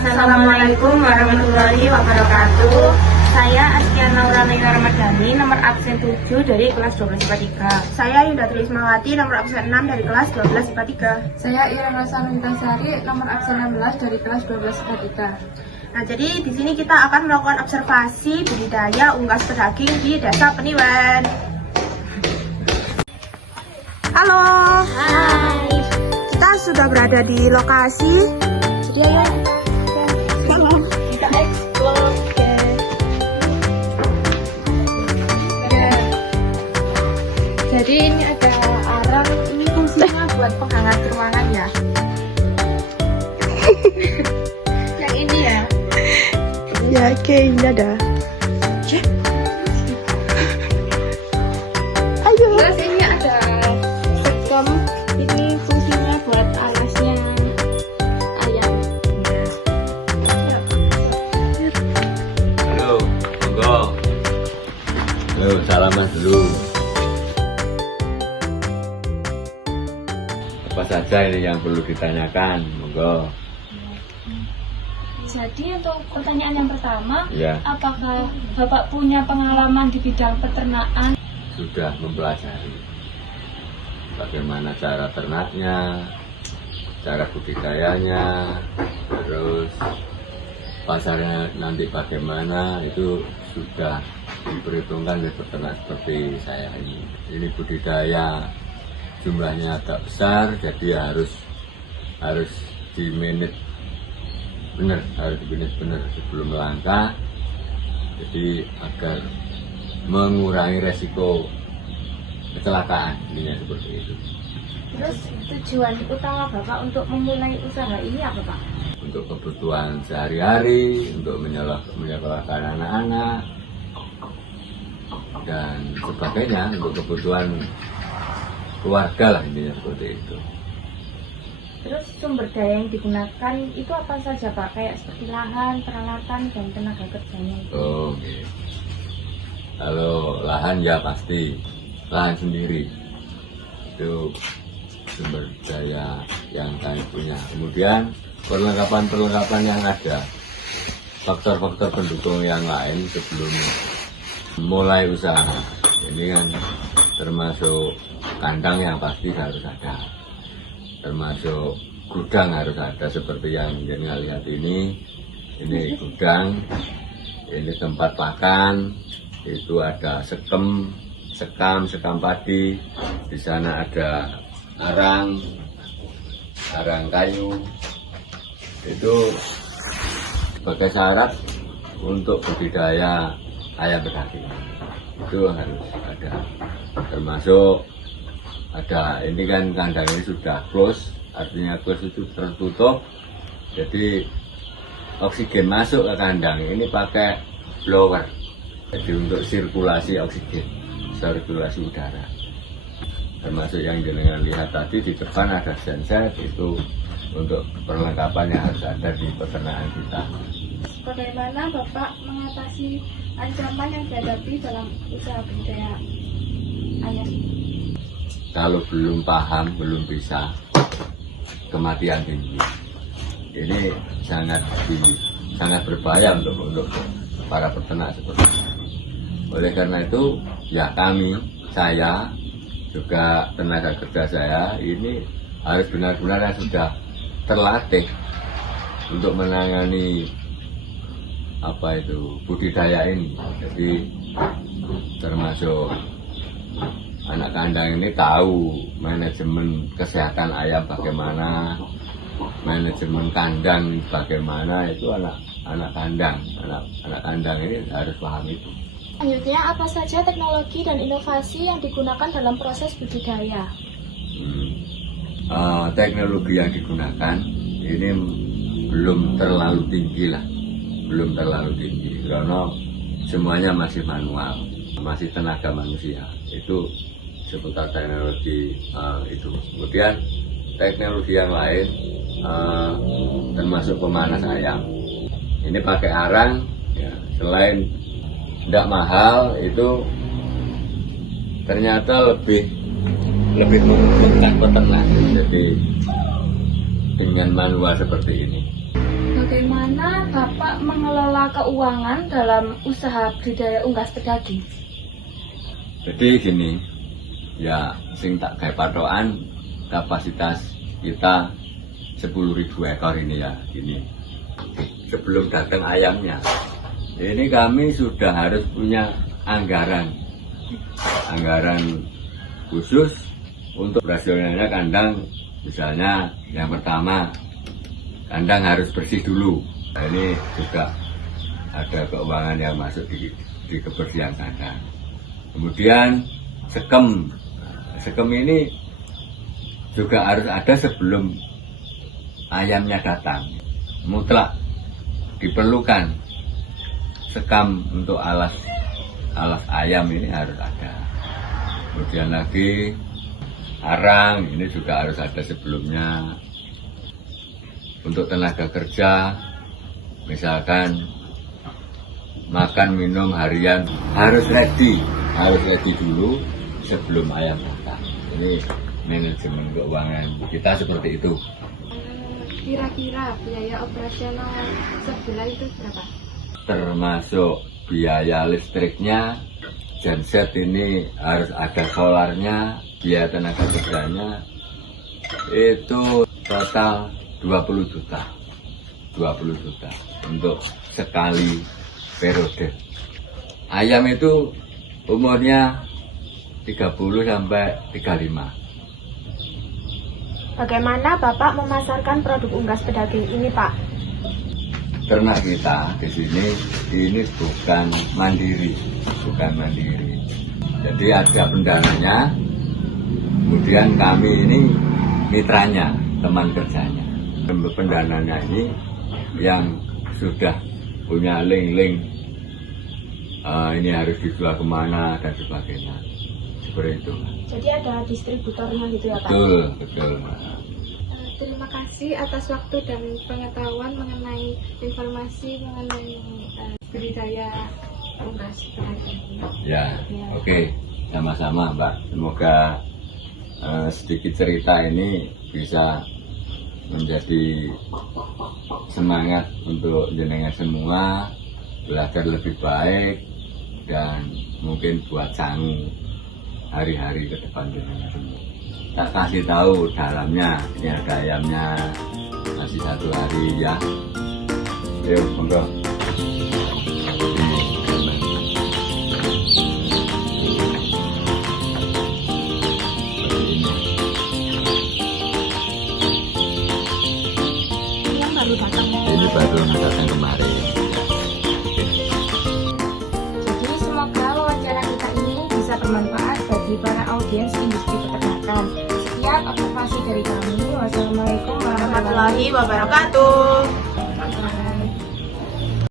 Assalamualaikum warahmatullahi wabarakatuh. Saya Askia Naura Naila Ramadhani, nomor absen 7 dari kelas 12 IPA 3. Saya Yunda Trismawati, nomor absen 6 dari kelas 12 IPA 3. Saya Irena Samintasari, nomor absen 16 dari kelas 12 IPA 3. Nah, jadi di sini kita akan melakukan observasi budidaya unggas pedaging di Desa Peniwan. Halo. Hai. Kita sudah berada di lokasi. Jadi ayo kita explore. Jadi ini ada arang, ini fungsinya buat penghangat ruangan ya. Yang ini ya. Ya, kayaknya ada. Ayo. Terus ini ada sekom, ini fungsinya buat alasnya ayam. Halo, monggo. Halo, salaman dulu. Apa saja ini yang perlu ditanyakan, monggo. Jadi untuk pertanyaan yang pertama, Ya, apakah Bapak punya pengalaman di bidang peternakan? sudah mempelajari bagaimana cara ternaknya, cara budidayanya, terus pasarnya nanti bagaimana, itu sudah diperhitungkan oleh peternak seperti saya ini. Ini budidaya jumlahnya agak besar, jadi harus di-manage benar sebelum melangkah, jadi agar mengurangi resiko kecelakaan, intinya seperti itu. Terus tujuan utama Bapak untuk memulai usaha ini apa Pak? Untuk kebutuhan sehari-hari, untuk menyekolahkan anak-anak dan sebagainya, untuk kebutuhan keluarga lah, intinya seperti itu. Terus sumber daya yang digunakan itu apa saja Pak? Kayak seperti lahan, peralatan, dan tenaga kerjanya. Oke. Kalau lahan ya pasti lahan sendiri, itu sumber daya yang kami punya. Kemudian perlengkapan yang ada, faktor-faktor pendukung yang lain sebelum mulai usaha. Ini kan termasuk kandang yang pasti harus ada, termasuk gudang harus ada, seperti yang jenengan lihat ini gudang, ini tempat pakan, itu ada sekam padi, di sana ada arang kayu, itu sebagai syarat untuk budidaya ayam pedaging, itu harus ada. Termasuk ada, ini kan kandang ini sudah close, artinya close itu tertutup, jadi oksigen masuk ke kandang ini pakai blower, jadi untuk sirkulasi oksigen, sirkulasi udara. Termasuk yang jenengan lihat tadi di depan ada genset, itu untuk perlengkapan yang harus ada di peternakan kita. Bagaimana Bapak mengatasi ancaman yang dihadapi dalam usaha budidaya ayam? Kalau belum paham, belum bisa, kematian tinggi. Ini sangat berbahaya untuk para peternak seperti ini. Oleh karena itu, ya saya juga tenaga kerja saya ini harus benar-benar sudah terlatih untuk menangani budidaya ini. Jadi termasuk anak kandang ini tahu manajemen kesehatan ayam bagaimana, manajemen kandang bagaimana, itu anak kandang ini harus paham itu. Selanjutnya, apa saja teknologi dan inovasi yang digunakan dalam proses budidaya? Teknologi yang digunakan ini belum terlalu tinggi karena semuanya masih manual, masih tenaga manusia, itu seputar teknologi itu. Kemudian teknologi yang lain termasuk pemanas ayam, ini pakai arang ya, selain tidak mahal, itu ternyata lebih menguntungkan peternak. Jadi dengan manual seperti ini. bagaimana Bapak mengelola keuangan dalam usaha budidaya unggas pedaging? Jadi gini, ya sing tak gawe patokan kapasitas kita 10.000 ekor ini ya, gini. Sebelum datang ayamnya, ini kami sudah harus punya anggaran khusus untuk operasionalnya kandang. Misalnya yang pertama, kandang harus bersih dulu. Nah, ini juga ada keuangan yang masuk di kebersihan kandang. Kemudian sekem ini juga harus ada sebelum ayamnya datang. Mutlak diperlukan sekam untuk alas ayam ini harus ada. Kemudian lagi arang ini juga harus ada sebelumnya. Untuk tenaga kerja, misalkan makan minum harian harus ready dulu sebelum ayam datang. Ini manajemen keuangan kita seperti itu. Kira-kira biaya operasional sebulan itu berapa? Termasuk biaya listriknya, genset ini harus ada solarnya, biaya tenaga kerjanya itu total 20 juta untuk sekali periode. Ayam itu umurnya 30 sampai 35. Bagaimana Bapak memasarkan produk unggas pedaging ini, Pak? Ternak kita di sini ini bukan mandiri. Jadi ada pendananya, kemudian kami ini mitranya, teman kerjanya. Pendananya ini yang sudah punya link-link, ini harus dijual kemana dan sebagainya, seperti itu. Jadi ada distributornya gitu ya, Pak? Betul. Terima kasih atas waktu dan pengetahuan mengenai informasi mengenai budidaya unggas pedaging. Ya, oke. Sama-sama, Mbak. Semoga sedikit cerita ini bisa menjadi semangat untuk jenengan semua belajar lebih baik dan mungkin buat sangu hari-hari ke depan jenengan semua. Tak kasih tahu dalamnya, ini ada ayamnya, masih 1 hari ya. Yuk, monggo. Ini baru datang kemarin. Jadi semoga wawancara kita ini bisa bermanfaat bagi para audiens industri peternakan. Sekian observasi dari kami. Wassalamualaikum warahmatullahi Warahmatullahi wabarakatuh.